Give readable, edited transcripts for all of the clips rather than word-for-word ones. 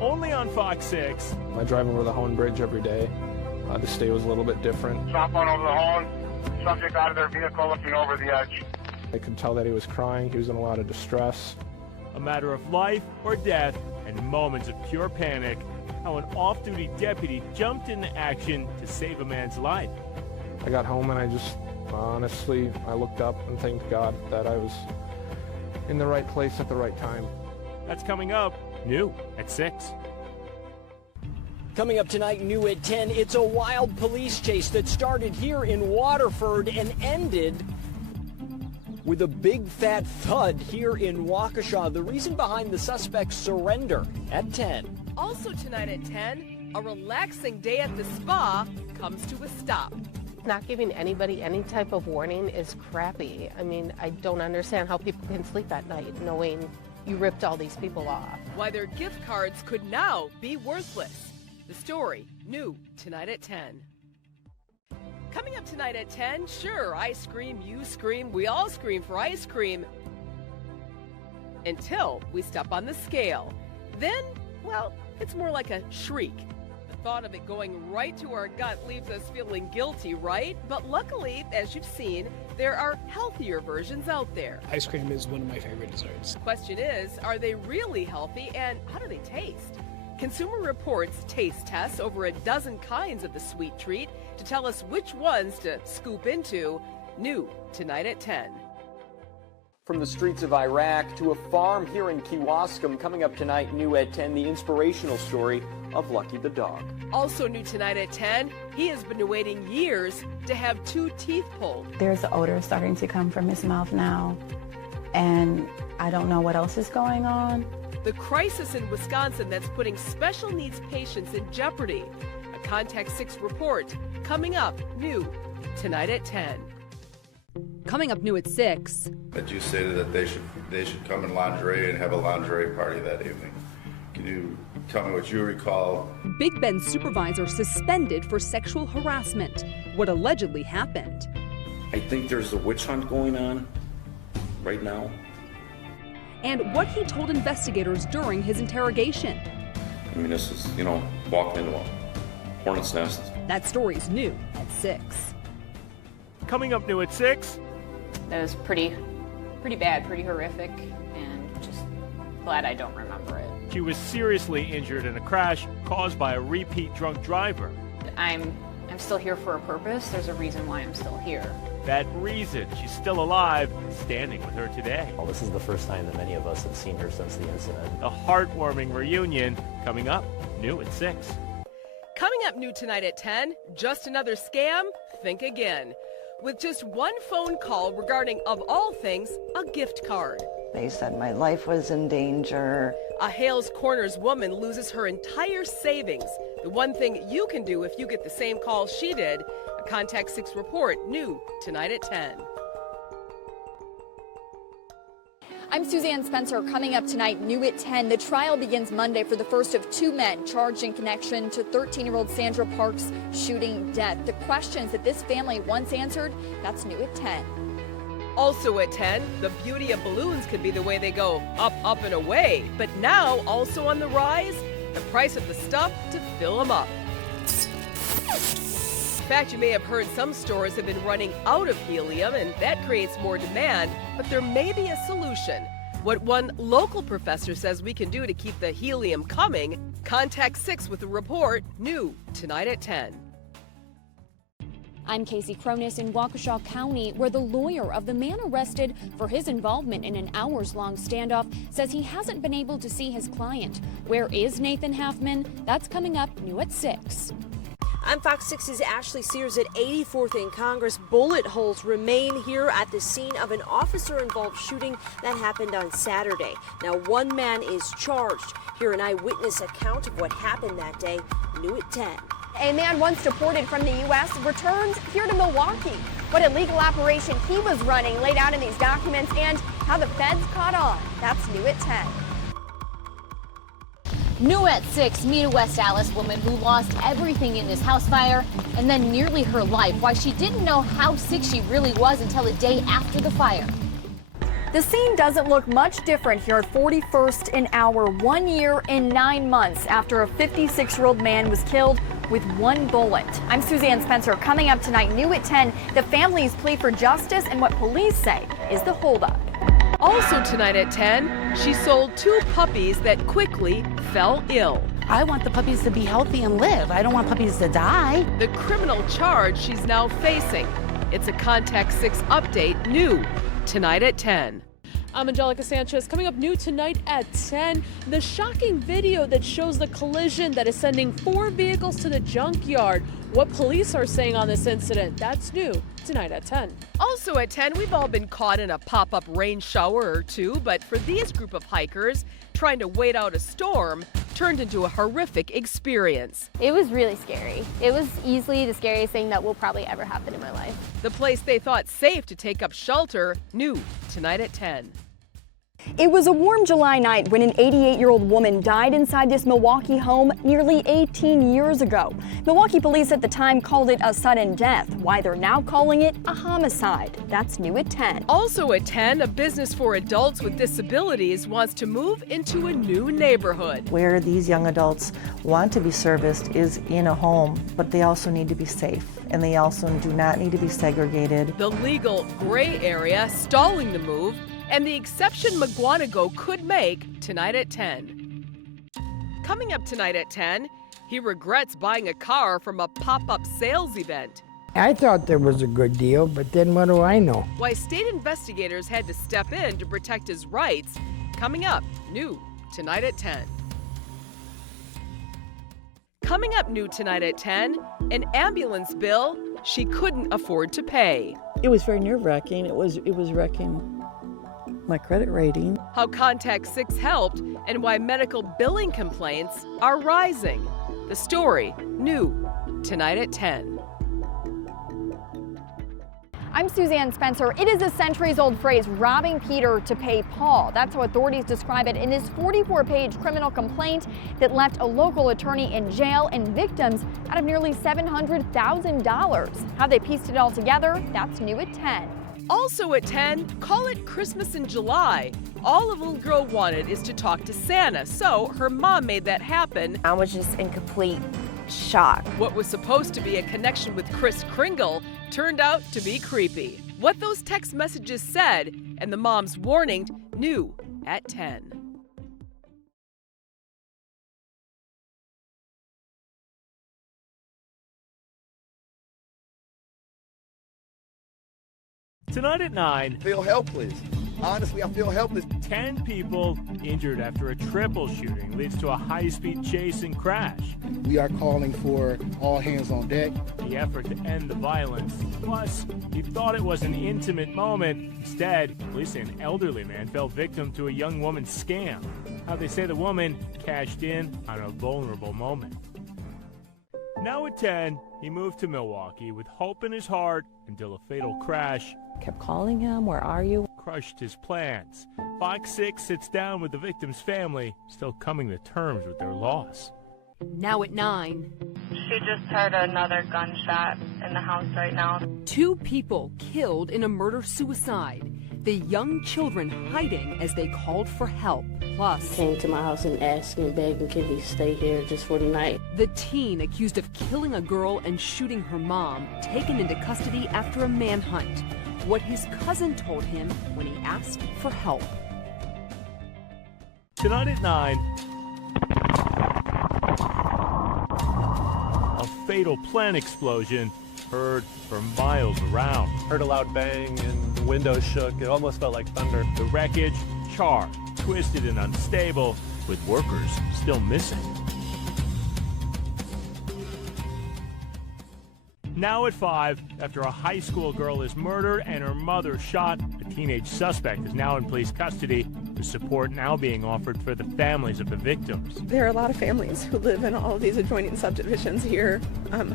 only on Fox 6. I drive over the Hone Bridge every day. This day was a little bit different. Stop on over the Hone. Subject out of their vehicle looking over the edge. I could tell that he was crying. He was in a lot of distress. A matter of life or death and moments of pure panic. How an off-duty deputy jumped into action to save a man's life. I got home and I just, honestly, I looked up and thanked God that I was in the right place at the right time. That's coming up, new at 6. Coming up tonight, new at 10, it's a wild police chase that started here in Waterford and ended with a big fat thud here in Waukesha. The reason behind the suspect's surrender at 10. Also tonight at 10, a relaxing day at the spa comes to a stop. Not giving anybody any type of warning is crappy. I mean, I don't understand how people can sleep at night knowing you ripped all these people off. Why their gift cards could now be worthless. The story, new tonight at 10. Coming up tonight at 10, sure, I scream, you scream, we all scream for ice cream. Until we step on the scale. Then, well, it's more like a shriek. The thought of it going right to our gut leaves us feeling guilty, right? But luckily, as you've seen, there are healthier versions out there. Ice cream is one of my favorite desserts. Question is, are they really healthy and how do they taste? Consumer Reports taste tests over a dozen kinds of the sweet treat to tell us which ones to scoop into. New tonight at 10. From the streets of Iraq to a farm here in Kewaskum, coming up tonight, new at 10, the inspirational story of Lucky the dog. Also new tonight at 10, he has been waiting years to have 2 teeth pulled. There's odor starting to come from his mouth now, and I don't know what else is going on. The crisis in Wisconsin that's putting special needs patients in jeopardy. A Contact 6 report coming up new tonight at 10. Coming up new at 6. That you stated that they should come in lingerie and have a lingerie party that evening. Can you tell me what you recall? Big Ben's supervisor suspended for sexual harassment. What allegedly happened. I think there's a witch hunt going on right now. And what he told investigators during his interrogation. I mean, this is, walking into a hornet's nest. That story's new at 6. Coming up new at 6. That was pretty bad, pretty horrific, and just glad I don't remember it. She was seriously injured in a crash caused by a repeat drunk driver. I'm still here for a purpose. There's a reason why I'm still here. That reason she's still alive, standing with her today. Well, this is the first time that many of us have seen her since the incident. A heartwarming reunion coming up new at 6. Coming up new tonight at 10, just another scam? Think again. With just one phone call regarding, of all things, a gift card. They said my life was in danger. A Hales Corners woman loses her entire savings. The one thing you can do if you get the same call she did. A Contact 6 report, new tonight at 10. I'm Suzanne Spencer. Coming up tonight, new at 10. The trial begins Monday for the first of 2 men charged in connection to 13-year-old Sandra Parks' shooting death. The questions that this family once answered, that's new at 10. Also at 10, the beauty of balloons can be the way they go up, up, and away. But now, also on the rise, the price of the stuff to fill them up. In fact, you may have heard some stores have been running out of helium, and that creates more demand, but there may be a solution. What one local professor says we can do to keep the helium coming, Contact 6 with a report, new tonight at 10. I'm Casey Cronus in Waukesha County, where the lawyer of the man arrested for his involvement in an hours-long standoff says he hasn't been able to see his client. Where is Nathan Halfman? That's coming up new at 6. I'm Fox 6's Ashley Sears at 84th in Congress. Bullet holes remain here at the scene of an officer-involved shooting that happened on Saturday. Now, one man is charged. Hear an eyewitness account of what happened that day, new at 10. A man once deported from the U.S. returns here to Milwaukee. What illegal operation he was running laid out in these documents and how the feds caught on. That's new at 10. New at 6, meet a West Allis woman who lost everything in this house fire and then nearly her life. Why she didn't know how sick she really was until a day after the fire. The scene doesn't look much different here at 41st and Hour, 1 year and 9 months after a 56-year-old man was killed with one bullet. I'm Suzanne Spencer. Coming up tonight, new at 10, the family's plea for justice and what police say is the holdup. Also tonight at 10, she sold 2 puppies that quickly fell ill. I want the puppies to be healthy and live. I don't want puppies to die. The criminal charge she's now facing. It's a Contact 6 update, new tonight at 10. I'm Angelica Sanchez. Coming up new tonight at 10, the shocking video that shows the collision that is sending 4 vehicles to the junkyard. What police are saying on this incident, that's new tonight at 10. Also at 10, we've all been caught in a pop-up rain shower or two, but for these group of hikers, trying to wait out a storm turned into a horrific experience. It was really scary. It was easily the scariest thing that will probably ever happen in my life. The place they thought safe to take up shelter, new tonight at 10. It was a warm July night when an 88-year-old woman died inside this Milwaukee home nearly 18 years ago. Milwaukee police at the time called it a sudden death. Why they're now calling it a homicide. That's new at 10. Also at 10, a business for adults with disabilities wants to move into a new neighborhood. Where these young adults want to be serviced is in a home, but they also need to be safe, and they also do not need to be segregated. The legal gray area stalling the move, and the exception McGuanago could make tonight at 10. Coming up tonight at 10, he regrets buying a car from a pop-up sales event. I thought there was a good deal, but then what do I know? Why state investigators had to step in to protect his rights. Coming up, new tonight at 10. Coming up new tonight at 10, an ambulance bill she couldn't afford to pay. It was very nerve-wracking. It was wrecking my credit rating. How Contact 6 helped and why medical billing complaints are rising. The story, new tonight at 10. I'm Suzanne Spencer. It is a centuries-old phrase, robbing Peter to pay Paul. That's how authorities describe it in this 44-page criminal complaint that left a local attorney in jail and victims out of nearly $700,000. How they pieced it all together, that's new at 10. Also at 10, call it Christmas in July. All a little girl wanted is to talk to Santa, so her mom made that happen. I was just in complete shock. What was supposed to be a connection with Kris Kringle turned out to be creepy. What those text messages said and the mom's warning, new at 10. Tonight at 9. Feel helpless. Honestly, I feel helpless. 10 people injured after a triple shooting leads to a high-speed chase and crash. We are calling for all hands on deck. The effort to end the violence. Plus, he thought it was an intimate moment. Instead, police say an elderly man fell victim to a young woman's scam. How they say the woman cashed in on a vulnerable moment. Now at 10, he moved to Milwaukee with hope in his heart until a fatal crash Kept calling him, where are you? crushed his plans. Fox 6 sits down with the victim's family, still coming to terms with their loss. Now at 9. She just heard another gunshot in the house right now. 2 people killed in a murder-suicide. The young children hiding as they called for help. Plus, Came to my house and asked me, begging, can he stay here just for the night? the teen accused of killing a girl and shooting her mom, taken into custody after a manhunt. What his cousin told him when he asked for help. Tonight at 9, a fatal plant explosion heard for miles around. Heard a loud bang and the windows shook. It almost felt like thunder. The wreckage, charred, twisted and unstable, with workers still missing. Now at 5, after a high school girl is murdered and her mother shot, a teenage suspect is now in police custody, with support now being offered for the families of the victims. There are a lot of families who live in all of these adjoining subdivisions here,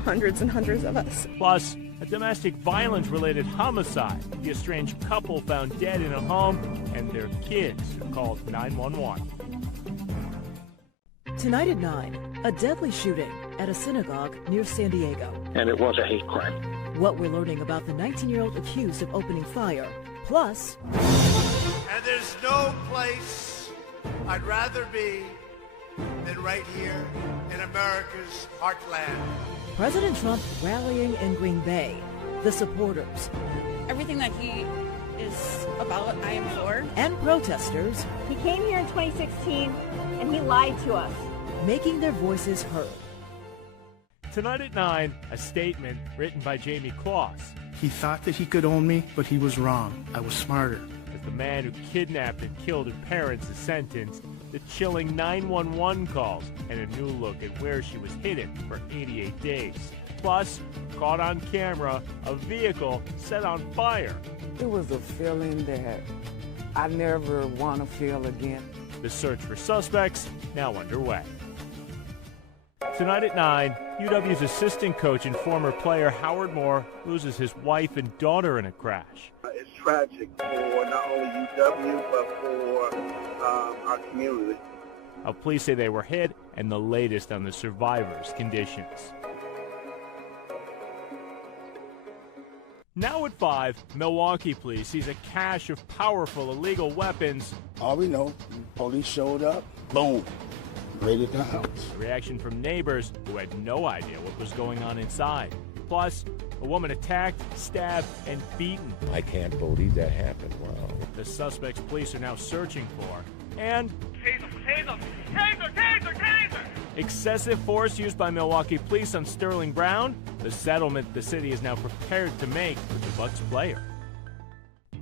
hundreds and hundreds of us. Plus, a domestic violence-related homicide. The estranged couple found dead in a home, and their kids called 911. Tonight at 9, a deadly shooting at a synagogue near San Diego. And it was a hate crime. What we're learning about the 19-year-old accused of opening fire. Plus, And there's no place I'd rather be than right here in America's heartland. President Trump rallying in Green Bay. The supporters. Everything that he is about, I am for. And protesters. He came here in 2016 and he lied to us. Making their voices heard. Tonight at 9, a statement written by Jamie Kloss. He thought that he could own me, but he was wrong. I was smarter. As the man who kidnapped and killed her parents is sentenced, the chilling 911 calls, and a new look at where she was hidden for 88 days. Plus, caught on camera, a vehicle set on fire. It was a feeling that I never want to feel again. The search for suspects now underway. Tonight at 9, UW's assistant coach and former player Howard Moore loses his wife and daughter in a crash. It's tragic for not only UW, but for our community. How police say they were hit and the latest on the survivors' conditions. Now at 5, Milwaukee police sees a cache of powerful illegal weapons. All we know, police showed up, boom, raided the house. A reaction from neighbors who had no idea what was going on inside. Plus, a woman attacked, stabbed, and beaten. I can't believe that happened. Wow. The suspects police are now searching for. And Taser! excessive force used by Milwaukee police on Sterling Brown, the settlement the city is now prepared to make with the Bucks player.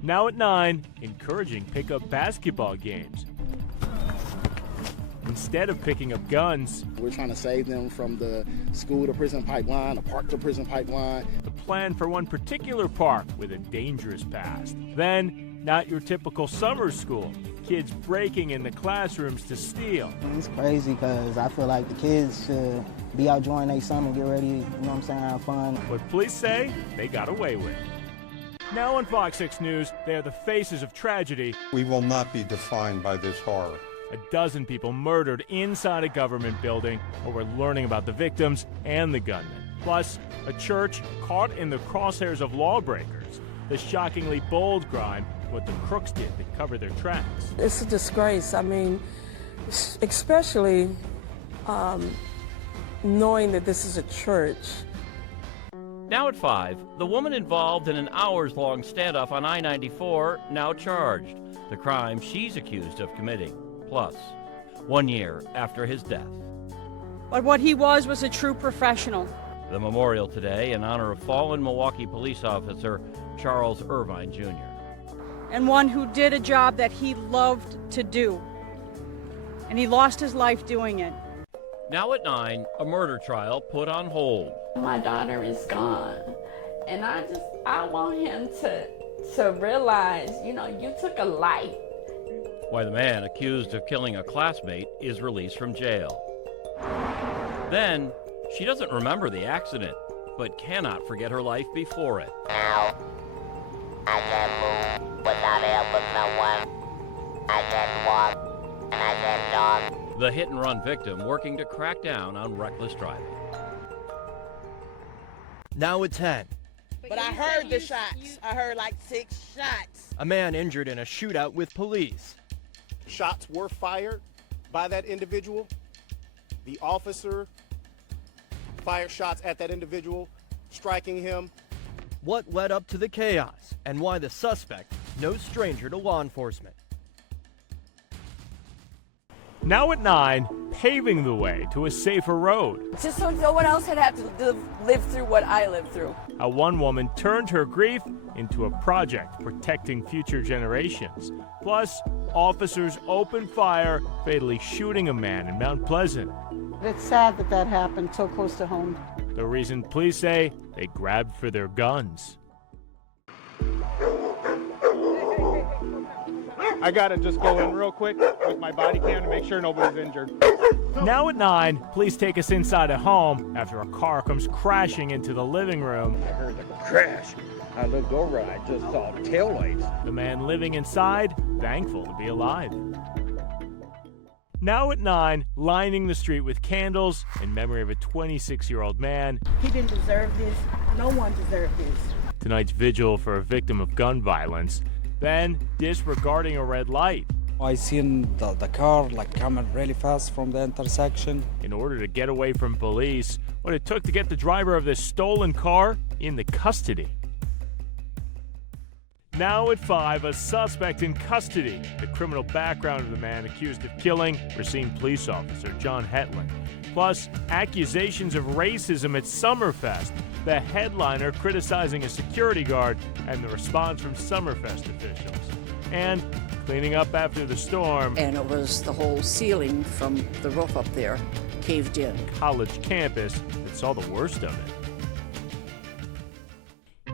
Now at 9, encouraging pickup basketball games. Instead of picking up guns, we're trying to save them from the school to prison pipeline, the park to prison pipeline. The plan for one particular park with a dangerous past. Then, not your typical summer school. Kids breaking into classrooms to steal. It's crazy because I feel like the kids should be out enjoying their summer, get ready, you know what I'm saying, have fun. What police say they got away with. Now on Fox 6 News, they are the faces of tragedy. We will not be defined by this horror. A dozen people murdered inside a government building, or we're learning about the victims and the gunman. Plus, a church caught in the crosshairs of lawbreakers. The shockingly bold crime, what the crooks did to cover their tracks. It's a disgrace. I mean, especially knowing that this is a church. Now at 5, the woman involved in an hours-long standoff on I-94 now charged. The crime she's accused of committing. Plus, 1 year after his death. But what he was a true professional. The memorial today in honor of fallen Milwaukee police officer Charles Irvine Jr. And one who did a job that he loved to do. And he lost his life doing it. Now at 9, a murder trial put on hold. My daughter is gone. And I want him to realize, you took a life. Why the man accused of killing a classmate is released from jail. Then, she doesn't remember the accident, but cannot forget her life before it. Now, I can't move without help with no one. I can't walk, and I can't talk. The hit-and-run victim working to crack down on reckless driving. Now at 10. But I heard the shots. I heard like 6 shots. A man injured in a shootout with police. Shots were fired by that individual. The officer fired shots at that individual, striking him. What led up to the chaos and why the suspect, no stranger to law enforcement. Now at 9, paving the way to a safer road. Just so no one else had to live through what I lived through. How one woman turned her grief into a project protecting future generations. Plus, officers opened fire, fatally shooting a man in Mount Pleasant. It's sad that happened so close to home. The reason police say they grabbed for their guns. I gotta just go in real quick with my body cam to make sure nobody's injured. Now at 9, police take us inside a home after a car comes crashing into the living room. I heard the crash. I looked over and I just saw taillights. The man living inside, thankful to be alive. Now at 9, lining the street with candles in memory of a 26-year-old man. He didn't deserve this. No one deserved this. Tonight's vigil for a victim of gun violence. then disregarding a red light. I seen the car like coming really fast from the intersection. In order to get away from police, what it took to get the driver of this stolen car into custody. Now at 5, a suspect in custody. The criminal background of the man accused of killing Racine police officer John Hetland. Plus, accusations of racism at Summerfest. The headliner criticizing a security guard and the response from Summerfest officials. And cleaning up after the storm. And it was the whole ceiling from the roof up there caved in. College campus that saw the worst of it.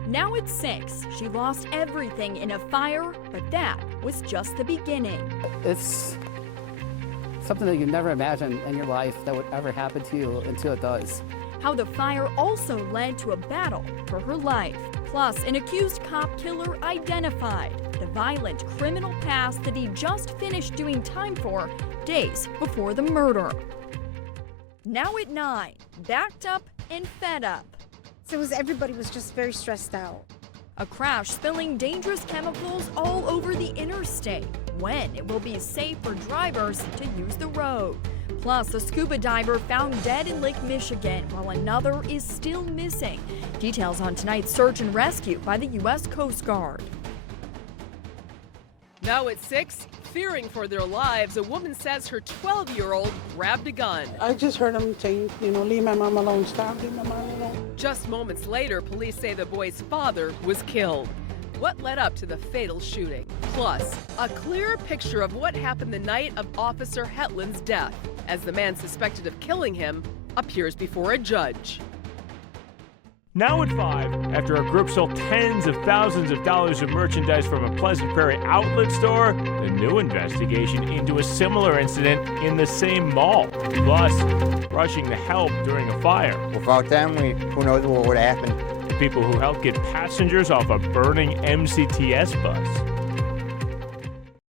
Now at 6, she lost everything in a fire, but that was just the beginning. It's something that you never imagined in your life that would ever happen to you until it does. How the fire also led to a battle for her life. Plus, an accused cop killer identified. The violent criminal past that he just finished doing time for days before the murder. Now at 9, backed up and fed up. So everybody was just very stressed out. A crash spilling dangerous chemicals all over the interstate. When it will be safe for drivers to use the road. Plus, a scuba diver found dead in Lake Michigan while another is still missing. Details on tonight's search and rescue by the U.S. Coast Guard. Now at 6, fearing for their lives, a woman says her 12-year-old grabbed a gun. I just heard him saying, leave my mom alone, stop, leave my mom alone. Just moments later, police say the boy's father was killed. What led up to the fatal shooting? Plus, a clear picture of what happened the night of Officer Hetland's death, as the man suspected of killing him appears before a judge. Now at 5, after a group sold tens of thousands of dollars of merchandise from a Pleasant Prairie outlet store, the new investigation into a similar incident in the same mall. Plus, rushing to help during a fire. Without them, who knows what would have happened. The people who helped get passengers off a burning MCTS bus.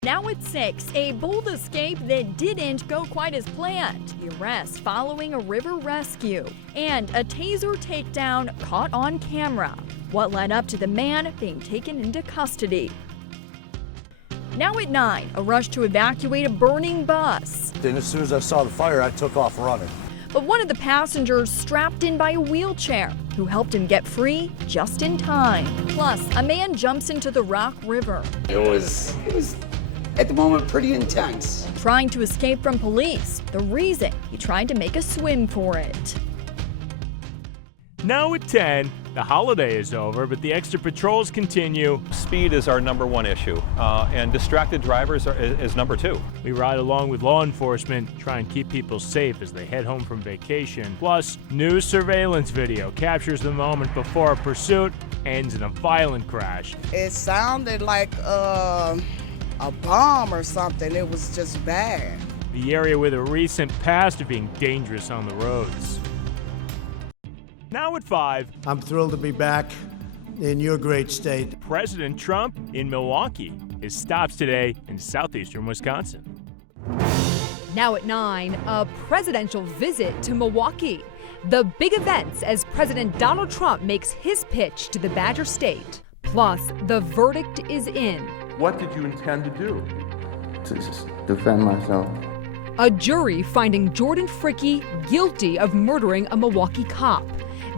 Now at 6, a bold escape that didn't go quite as planned. The arrest following a river rescue. And a taser takedown caught on camera. What led up to the man being taken into custody. Now at 9, a rush to evacuate a burning bus. Then as soon as I saw the fire, I took off running. But one of the passengers strapped in by a wheelchair, who helped him get free just in time. Plus, a man jumps into the Rock River. It was at the moment pretty intense. Trying to escape from police, the reason he tried to make a swim for it. Now at 10, the holiday is over, but the extra patrols continue. Speed is our #1 issue, and distracted drivers is #2. We ride along with law enforcement, try and keep people safe as they head home from vacation. Plus, new surveillance video captures the moment before a pursuit ends in a violent crash. It sounded like a bomb or something. It was just bad. The area with a recent past of being dangerous on the roads. Now at 5, I'm thrilled to be back in your great state. President Trump in Milwaukee. His stops today in southeastern Wisconsin. Now at 9, a presidential visit to Milwaukee. The big events as President Donald Trump makes his pitch to the Badger State. Plus, the verdict is in. What did you intend to do? To just defend myself. A jury finding Jordan Fricke guilty of murdering a Milwaukee cop.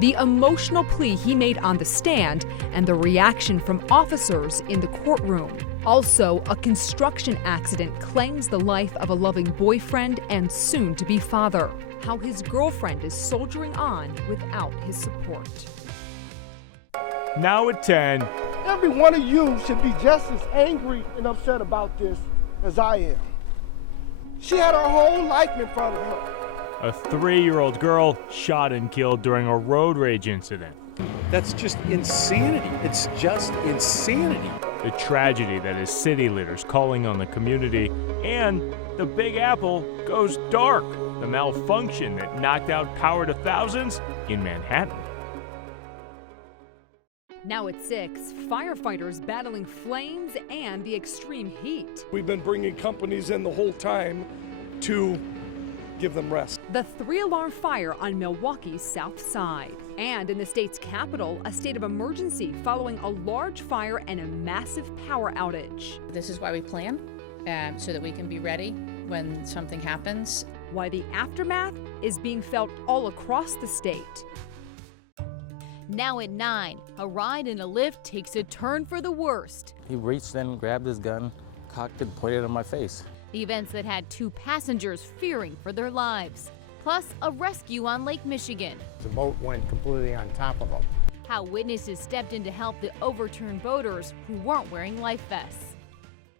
The emotional plea he made on the stand and the reaction from officers in the courtroom. Also, a construction accident claims the life of a loving boyfriend and soon-to-be father. How his girlfriend is soldiering on without his support. Now at 10. Every one of you should be just as angry and upset about this as I am. She had her whole life in front of her. A 3-year-old girl shot and killed during a road rage incident. That's just insanity. It's just insanity. The tragedy that is city leaders calling on the community, and the Big Apple goes dark. The malfunction that knocked out power to thousands in Manhattan. Now at 6, firefighters battling flames and the extreme heat. We've been bringing companies in the whole time to give them rest. The 3-alarm fire on Milwaukee's south side. And in the state's capital, a state of emergency following a large fire and a massive power outage. This is why we plan, so that we can be ready when something happens. Why the aftermath is being felt all across the state. Now at 9, a ride in a lift takes a turn for the worst. He reached in, grabbed his gun, cocked it, and pointed it in my face. The events that had 2 passengers fearing for their lives. Plus, a rescue on Lake Michigan. The boat went completely on top of him. How witnesses stepped in to help the overturned boaters who weren't wearing life vests.